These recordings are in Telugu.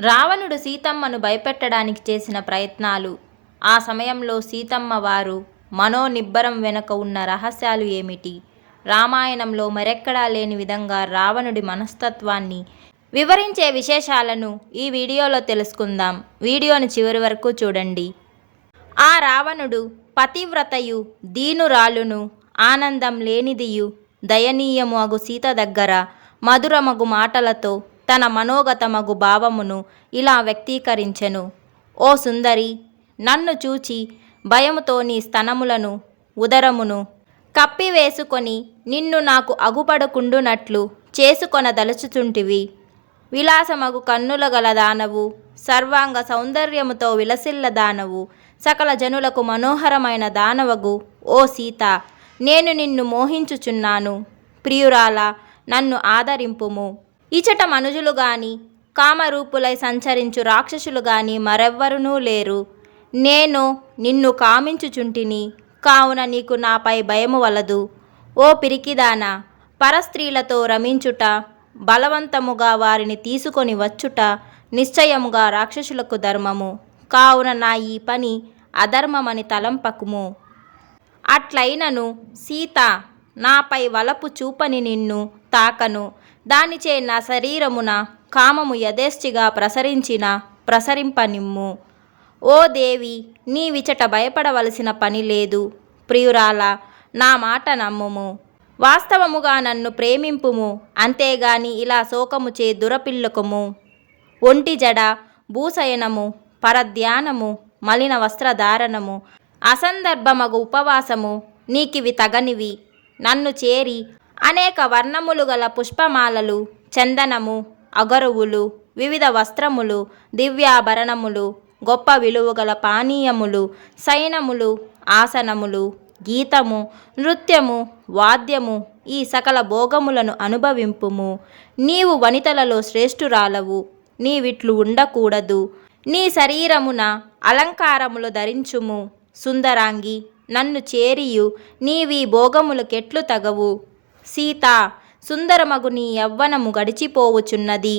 రావణుడు సీతమ్మను భయపెట్టడానికి చేసిన ప్రయత్నాలు. ఆ సమయంలో సీతమ్మ వారు మనోనిబ్బరం వెనుక ఉన్న రహస్యాలు ఏమిటి? రామాయణంలో మరెక్కడా లేని విధంగా రావణుడి మనస్తత్వాన్ని వివరించే విశేషాలను ఈ వీడియోలో తెలుసుకుందాం. వీడియోని చివరి వరకు చూడండి. ఆ రావణుడు పతివ్రతయు దీనురాలును, ఆనందం లేనిదియు దయనీయము అగు సీత దగ్గర మధురమగు మాటలతో తన మనోగతమగు భావమును ఇలా వ్యక్తీకరించెను. ఓ సుందరి, నన్ను చూచి భయముతో నీ స్తనములను ఉదరమును కప్పివేసుకొని నిన్ను నాకు అగుపడకుండునట్లు చేసుకొనదలుచుచుంటివి. విలాసమగు కన్నుల గల దానవు, సర్వాంగ సౌందర్యముతో విలసిల్ల దానవు, సకల జనులకు మనోహరమైన దానవగు ఓ సీత, నేను నిన్ను మోహించుచున్నాను. ప్రియురాలా, నన్ను ఆదరింపుము. ఇచట మనుజులు గాని కామరూపులై సంచరించు రాక్షసులు గాని మరెవ్వరునూ లేరు. నేను నిన్ను కామించుచుంటిని, కావున నీకు నాపై భయము వలదు. ఓ పిరికిదానా, పరస్త్రీలతో రమించుట, బలవంతముగా వారిని తీసుకొని వచ్చుట నిశ్చయముగా రాక్షసులకు ధర్మము. కావున నా ఈ పని అధర్మమని తలంపకుము. అట్లైనను సీత, నాపై వలపు చూపని నిన్ను తాకను. దానిచే నా శరీరమున కామము యథేచ్ఛగా ప్రసరింపనిమ్ము. ఓ దేవి, నీవిచట భయపడవలసిన పని లేదు. ప్రియురాలా, నా మాట నమ్ముము. వాస్తవముగా నన్ను ప్రేమింపుము. అంతేగాని ఇలా శోకముచే దురపిల్లకుము. ఒంటి జడ, భూశయనము, పరధ్యానము, మలిన వస్త్రధారణము, అసందర్భమగు ఉపవాసము నీకివి తగనివి. నన్ను చేరి అనేక వర్ణములు గల పుష్పమాలలు, చందనము, అగరువులు, వివిధ వస్త్రములు, దివ్యాభరణములు, గొప్ప విలువగల పానీయములు, శయనములు, ఆసనములు, గీతము, నృత్యము, వాద్యము, ఈ సకల భోగములను అనుభవింపుము. నీవు వనితలలో శ్రేష్ఠురాలవు. నీవిట్లు ఉండకూడదు. నీ శరీరమున అలంకారములు ధరించుము. సుందరాంగి, నన్ను చేరియు నీవీ భోగములకెట్లు తగవు. సీత, సుందరమగు నీ యవ్వనము గడిచిపోవుచున్నది.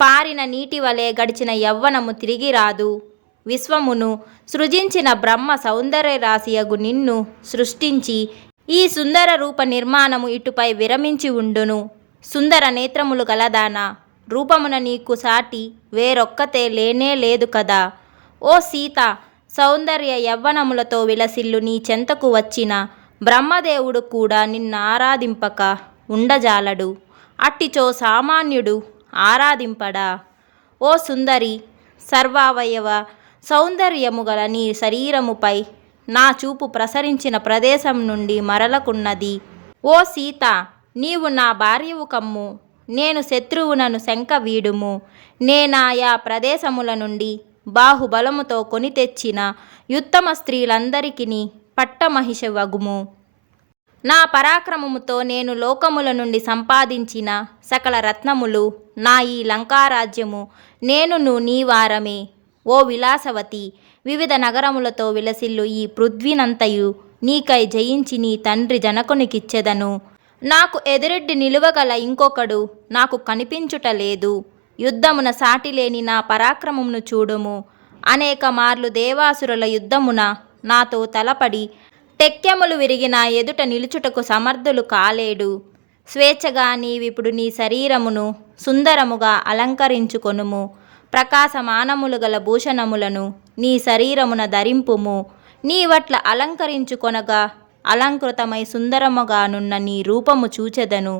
పారిన నీటి వలె గడిచిన యవ్వనము తిరిగి రాదు. విశ్వమును సృజించిన బ్రహ్మ సౌందర్య రాశియగు నిన్ను సృష్టించి ఈ సుందర రూప నిర్మాణము ఇటుపై విరమించి ఉండును. సుందర నేత్రములు గలదానా, రూపమున నీకు సాటి వేరొక్కతే లేనే లేదు కదా. ఓ సీత, సౌందర్య యవ్వనములతో విలసిల్లు నీ చెంతకు వచ్చిన బ్రహ్మదేవుడు కూడా నిన్ను ఆరాధింపక ఉండజాలడు. అట్టిచో సామాన్యుడు ఆరాధింపడా. ఓ సుందరి, సర్వావయవ సౌందర్యము గల నీ శరీరముపై నా చూపు ప్రసరించిన ప్రదేశం నుండి మరలకున్నది. ఓ సీత, నీవు నా భార్యవు కమ్ము. నేను శత్రువునను శంక వీడుము. నేనాయా ప్రదేశముల నుండి బాహుబలముతో కొని తెచ్చిన యుత్తమ స్త్రీలందరికిని పట్టమహిషవగుము. నా పరాక్రమముతో నేను లోకముల నుండి సంపాదించిన సకల రత్నములు, నా ఈ లంకారాజ్యము నేనును నీవారమే. ఓ విలాసవతి, వివిధ నగరములతో విలసిల్లు ఈ పృథ్వీనంతయు నీకై జయించి నీ తండ్రి జనకునికిచ్చెదను. నాకు ఎదురెడ్డి నిలువగల ఇంకొకడు నాకు కనిపించుటలేదు. యుద్ధమున సాటిలేని నా పరాక్రమమును చూడుము. అనేక మార్లు దేవాసురుల యుద్ధమున నాతో తలపడి టెక్కెములు విరిగి నా ఎదుట నిలుచుటకు సమర్థులు కాలేడు. స్వేచ్ఛగా నీవిప్పుడు నీ శరీరమును సుందరముగా అలంకరించుకొనుము. ప్రకాశమానములు గల భూషణములను నీ శరీరమున ధరింపుము. నీవట్ల అలంకరించుకొనగా అలంకృతమై సుందరముగానున్న నీ రూపము చూచెదను.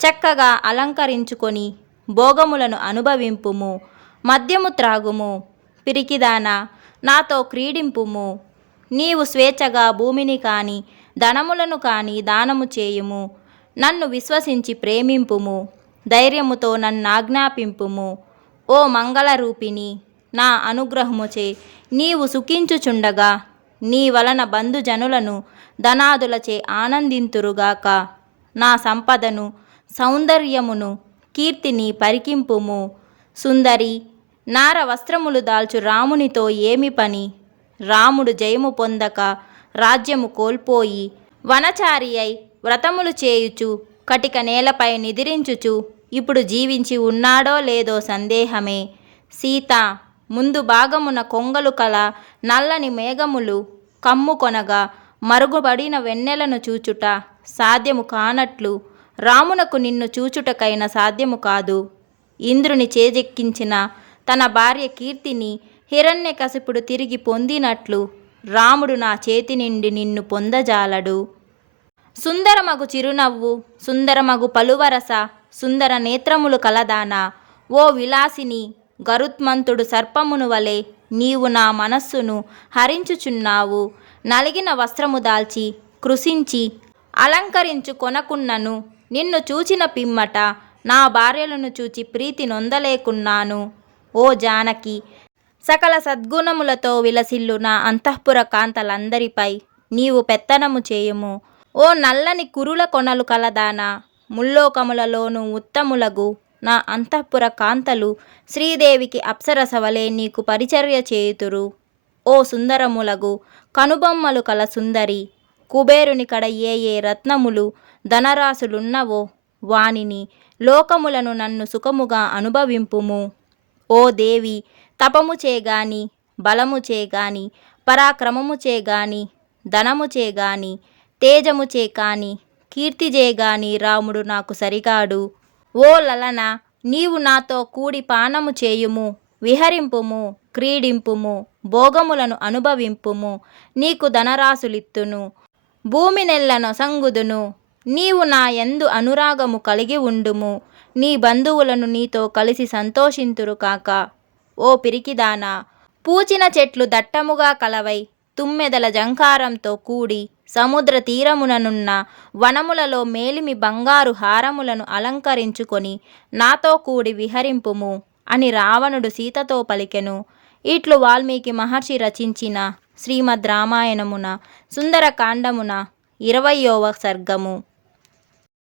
చక్కగా అలంకరించుకొని భోగములను అనుభవింపుము. మద్యము త్రాగుము. పిరికిదానా, నాతో క్రీడింపుము. నీవు స్వేచ్ఛగా భూమిని కాని ధనములను కాని దానము చేయుము. నన్ను విశ్వసించి ప్రేమింపుము. ధైర్యముతో నన్నాజ్ఞాపింపుము. ఓ మంగళరూపిణి, నా అనుగ్రహముచే నీవు సుఖించుచుండగా నీ వలన బంధుజనులను ధనాదులచే ఆనందింతురుగాక. నా సంపదను, సౌందర్యమును, కీర్తిని పరికింపుము. సుందరి, నార వస్త్రములు దాల్చు రామునితో ఏమి పని? రాముడు జయము పొందక రాజ్యము కోల్పోయి వనచారి అయి వ్రతములు చేయుచు కటిక నేలపై నిదిరించుచు ఇప్పుడు జీవించి ఉన్నాడో లేదో సందేహమే. సీత ముందు భాగమున కొంగలు కల నల్లని మేఘములు కమ్ముకొనగా మరుగుపడిన వెన్నెలను చూచుట సాధ్యము కానట్లు రామునకు నిన్ను చూచుటకైనా సాధ్యము కాదు. ఇంద్రుని చేజెక్కించిన తన భార్య కీర్తిని హిరణ్యకశిపుడు తిరిగి పొందినట్లు రాముడు నా చేతి నుండి నిన్ను పొందజాలడు. సుందరమగు చిరునవ్వు, సుందరమగు పలువరస, సుందర నేత్రములు కలదానా, ఓ విలాసిని, గరుత్మంతుడు సర్పమును వలె నీవు నా మనస్సును హరించుచున్నావు. నలిగిన వస్త్రము దాల్చి కృశించి అలంకరించు కొనకున్నను నిన్ను చూచిన పిమ్మట నా భార్యలను చూచి ప్రీతి నొందలేకున్నాను. ఓ జానకి, సకల సద్గుణములతో విలసిల్లు నా అంతఃపుర కాంతలందరిపై నీవు పెత్తనము చేయుము. ఓ నల్లని కురుల కొనలు కలదానా, ముల్లోకములలోనూ ఉత్తములగు నా అంతఃపుర కాంతలు శ్రీదేవికి అప్సరసవలే నీకు పరిచర్య చేయుతురు. ఓ సుందరములగు కనుబొమ్మలు కల సుందరి, కుబేరుని కడ ఏ ఏ రత్నములు ధనరాశులున్నవో వానిని లోకములను నన్ను సుఖముగా అనుభవింపుము. ఓ దేవి, తపము చేగాని, బలము చేగాని, పరాక్రమము చేగాని, ధనము చేగాని, తేజము చేకాని, కీర్తి చేగాని రాముడు నాకు సరిగాడు. ఓ లలన, నీవు నాతో కూడి పానము చేయుము, విహరింపుము, క్రీడింపుము, భోగములను అనుభవింపుము. నీకు ధనరాశులిత్తును, భూమి నెల్ల నొసంగుదును. నీవు నా యందు అనురాగము కలిగి ఉండుము. నీ బంధువులను నీతో కలిసి సంతోషింతురు కాక. ఓ పిరికిదానా, పూచిన చెట్లు దట్టముగా కలవై తుమ్మెదల జంకారంతో కూడి సముద్ర తీరముననున్న వనములలో మేలిమి బంగారు హారములను అలంకరించుకొని నాతో కూడి విహరింపుము అని రావణుడు సీతతో పలికెను. ఇట్లు వాల్మీకి మహర్షి రచించిన శ్రీమద్ రామాయణమున సుందరకాండమున 20వ సర్గము.